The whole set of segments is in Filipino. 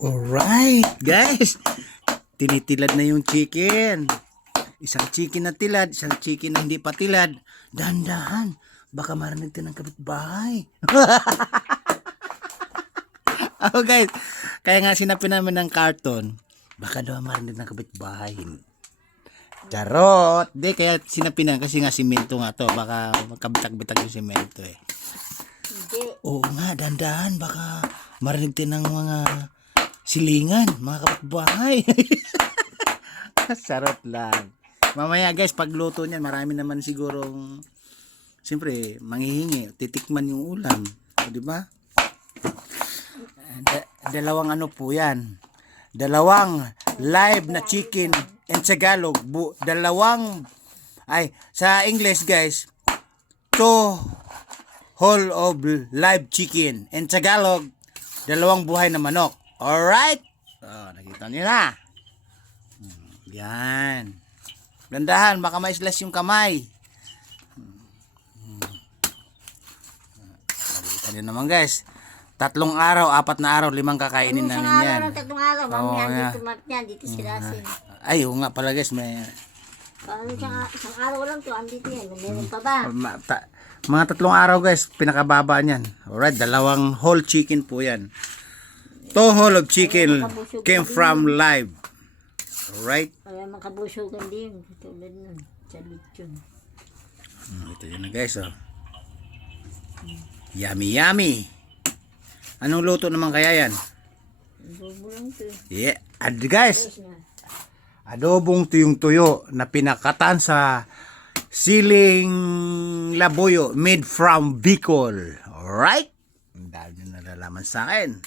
Alright, guys. Tinitilad na yung chicken. Isang chicken na tilad, isang chicken na hindi pa tilad. Dahan-dahan. Baka marinig tayo ng kapitbahay. Oh, guys. Kaya nga sinapin namin ng karton. Baka daw marinig ng kapitbahay. Charot. Di, kaya sinapin na kasi nga simento nga to. Baka magkabitag-bitag yung simento eh. Hindi. Oo nga, dahan-dahan. Baka marinig tayo ng mga silingan, mga kapitbahay. Sarot lang. Mamaya guys, pagluto niyan, marami naman sigurong siyempre, manghihingi, titikman yung ulam. O, di ba? Dalawang ano po yan. Dalawang live na chicken in Tagalog. Sa English guys, two whole of live chicken. In Tagalog, dalawang buhay na manok. Alright? Nakita niyo na. Yan. Gandahan, baka ma-slash yung kamay. Nakita niyo naman guys. 3 araw, 4 na araw, 5 kakainin namin Isang yan. araw ng 3 araw, mamaya yeah. dito matyan, dito sila sin. Ay, oo nga pala guys, may Parang isang araw lang to, andito yan, meron pa ba? mga 3 araw guys, pinakababa niyan. Alright, 2 whole chicken po yan. 2 whole of chicken came from live. Alright. Kaya makabusugan din, tulad nun, sa lechon. Ito yun na guys, oh. Yummy, yummy. Anong luto naman kaya yan? Adobo lang to. Yeah, guys. Yes na. Adobong tuyong-tuyo na pinakatan sa siling labuyo made from Bicol. Alright? Ang dami nyo nalalaman sa akin.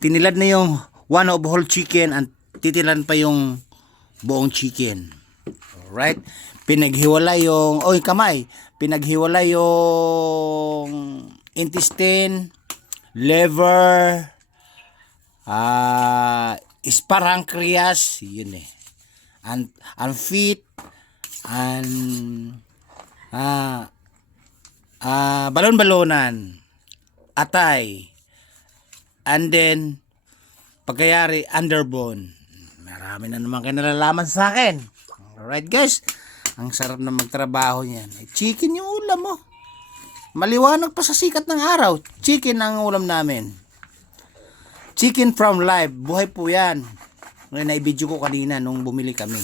Tinilad na yung one of whole chicken at titilan pa yung buong chicken. Alright? Pinaghiwalay yung, kamay. Pinaghiwalay yung intestine, liver, pancreas, yun eh. And feet, and balon-balonan, atay, and then pagkayari underbone. Marami na naman kayo nalalaman sa akin. Alright guys, ang sarap na magtrabaho niyan. Chicken yung ulam mo. Maliwanag pa sa sikat ng araw. Chicken ang ulam namin. Chicken from live. Buhay po yan. Na-video ko kanina nung bumili kami.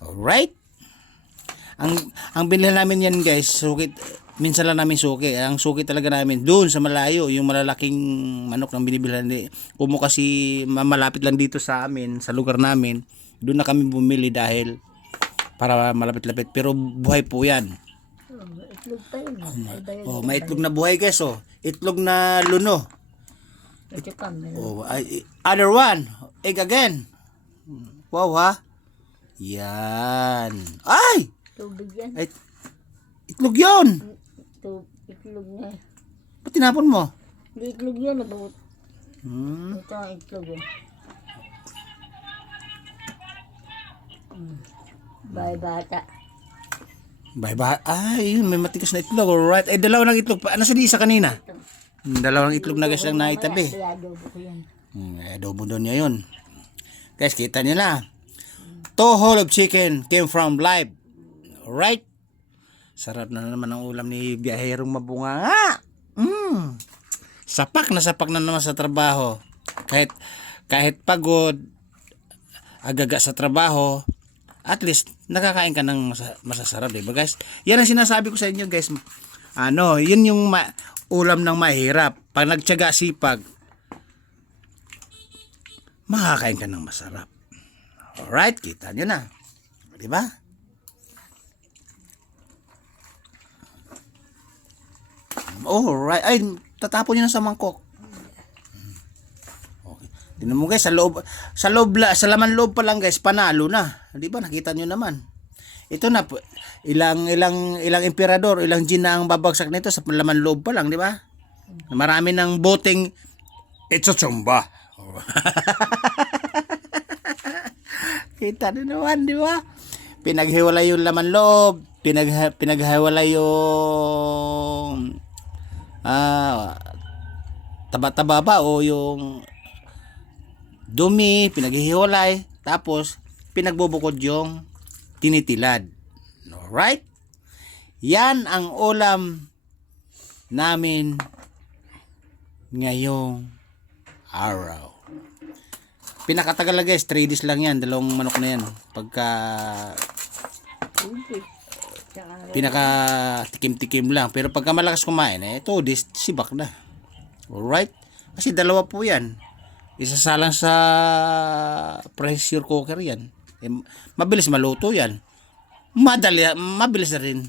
Alright? Ang binili namin yan guys, sukit. Minsan lang namin suki. Ang suki talaga namin doon sa malayo. Yung malalaking manok ng binibilhan. Kumo kasi malapit lang dito sa amin, sa lugar namin. Doon na kami bumili dahil para malapit-lapit. Pero buhay po yan. Itlog pa yun. May itlog na buhay guys. Itlog na luno. Ito pa, Other one. Egg again. Wow ha. Yan. Ay! tubig yan. Ay, itlog yun. Itlog na. Ba't tinapon mo? Hindi itlog yan, nabuot. Ito ang itlog yan. Bye bata. Bye. Ay, may matigas na itlog. Alright. Ay, 2 ng itlog. Nasa isa kanina? 2 ng itlog na guys lang naitabi. Kaya adobo ko yan. Adobo doon niya yun. Guys, kita niyo na. 2 whole of chicken came from live. Alright. Sarap na naman ang ulam ni biyaherong mabunga. Sapak na naman sa trabaho. Kahit pagod, agaga sa trabaho, at least nakakain ka ng masasarap, diba guys? Yan ang sinasabi ko sa inyo guys. Yun yung ulam ng mahirap. Pag nagtiyaga sipag, makakain ka ng masarap. Alright, kita nyo na. Diba? Alright. Ay, tatapon nyo na sa mangkok. Okay. Tingnan mo guys, sa laman loob pa lang guys, panalo na. Di ba? Nakita nyo naman. Ito na, ilang emperador, ilang gina ang babagsak nito sa laman loob pa lang, di ba? Marami ng boteng itsutsumba. Kita nyo naman, di ba? Pinaghiwalay yung laman loob, pinaghiwalay yung taba-taba ba o yung dumi, pinaghihiwalay, tapos pinagbubukod yung tinitilad. Alright? Yan ang ulam namin ngayong araw. Pinakatagal na guys, 3 days lang yan, 2 manok na yan. Pagka pinaka tikim-tikim lang. Pero pagka malakas kumain, 2 days, sibak na. Alright? Kasi 2 po yan. Isasalang sa pressure cooker yan. Mabilis maluto yan. Mabilis na rin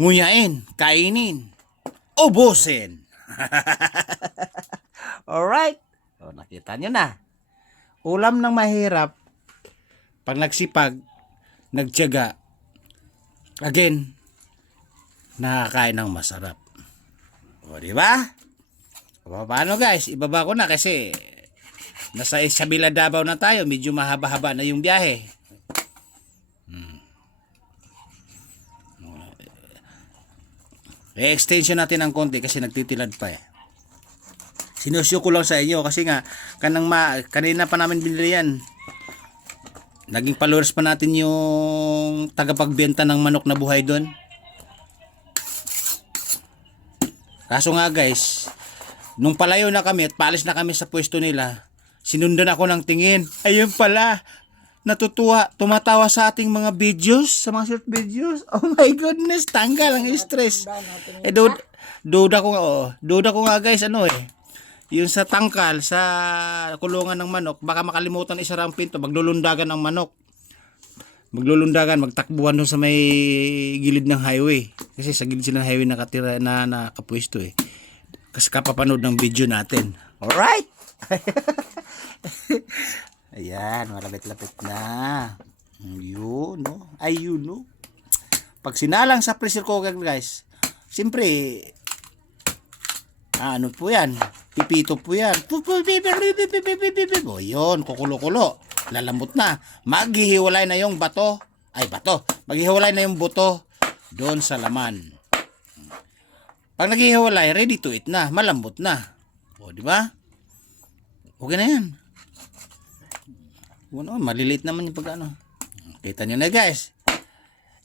nguyain, kainin, ubusin. Alright? O, nakita nyo na. Ulam ng mahirap, pag nagsipag, nagtiyaga, again, nakakain ng masarap. O, di ba? O, paano guys? Ibaba ko na kasi nasa Isabela Davao na tayo. Medyo mahaba-haba na yung biyahe. I-extension natin ng konti kasi nagtitilad pa eh. Sinusyo ko lang sa inyo kasi nga kanina pa namin binili yan. Naging followers pa natin yung tagapagbenta ng manok na buhay doon. Kaso nga guys, nung palayo na kami at paalis na kami sa pwesto nila, sinundan ako ng tingin. Ayun pala, natutuwa, tumatawa sa ating mga videos, sa mga short videos. Oh my goodness, tanggal ang stress. Duda ko nga guys, yung sa tangkal, sa kulungan ng manok, baka makalimutan isara ang pinto, maglulundagan ang manok. Magtakbuhan doon sa may gilid ng highway. Kasi sa gilid ng highway nakatira na nakapwesto eh. Kasi kapapanood ng video natin. Alright? Ayan, malapit-lapit na. Ayun, no? Ayun, no? Pag sinalang sa pressure cooker, guys, siyempre, ano po yan? Pipito po yan. O, yun, kukulo-kulo. Lalambot na. Maghihiwalay na yung bato. Maghihiwalay na yung buto doon sa laman. Pag naghihiwalay, ready to eat na. Malambot na. O, di ba? Okay na yan. Maliliit naman yung pag-ano. Kita nyo na guys.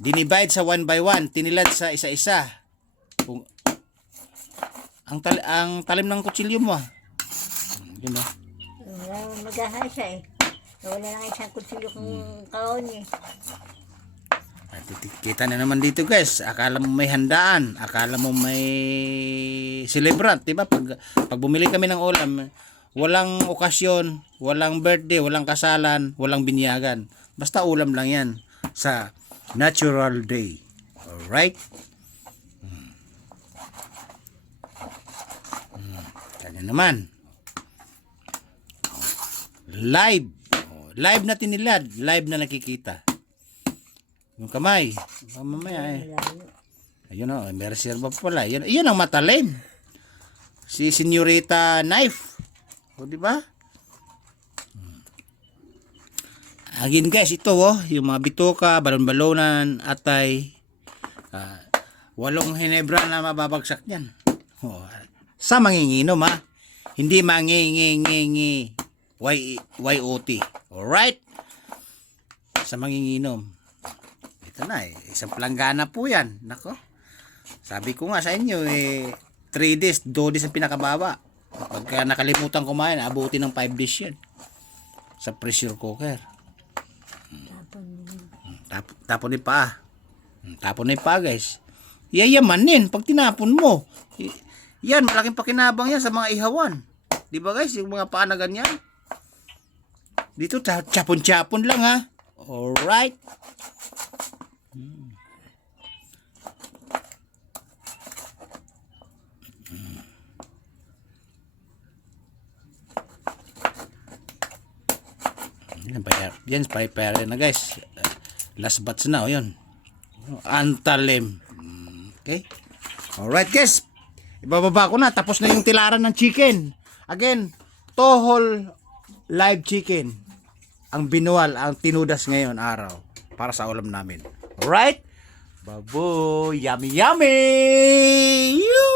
Dinivide sa 1 by 1. Tinilad sa isa-isa. Ang talim ng kutsilyo mo. Yun o. Wala naman magahay siya eh. Wala lang isang kutsilyo kung kaon eh. Kita na naman dito guys. Akala mo may handaan. Akala mo may celebrant. Diba? Pag bumili kami ng ulam, walang okasyon, walang birthday, walang kasalan, walang binyagan. Basta ulam lang yan sa natural day. Alright? Kanya naman. Live. Live na tinilad. Live na nakikita. Yung kamay. Mamaya eh. Ayun o. May reserva pa pala. Yan ang matalim. Si Senorita Knife. O, di ba? Again guys, ito yung mga bituka, balon-balonan, atay, 8 hinebra na mababagsak niyan. Sa manginginom hindi mangingingi YOT. Alright? Sa manginginom. Ito na isang planggana po yan. Nako. Sabi ko nga sa inyo 3 days, 2 days ang pinakababa. Pagka nakalimutan kumain, abuti ng 5 days yan. Sa pressure cooker. Tapon ni pa. Tapon ni pa guys. Yayamanin pag tinapon mo. Yan, malaking pakinabang yan sa mga ihawan. Di ba guys, yung mga paa na ganyan. Dito, chapon-chapon lang ha. Alright. Yan, pare na guys. Last batch na, yun. Antalim. Okay? Alright guys. Ibababa ko na. Tapos na yung tilaran ng chicken. Again, Tohol live chicken. Ang binuwal, ang tinudas ngayon araw. Para sa ulam namin. Alright? Baboy. Yummy, yummy! Yoo!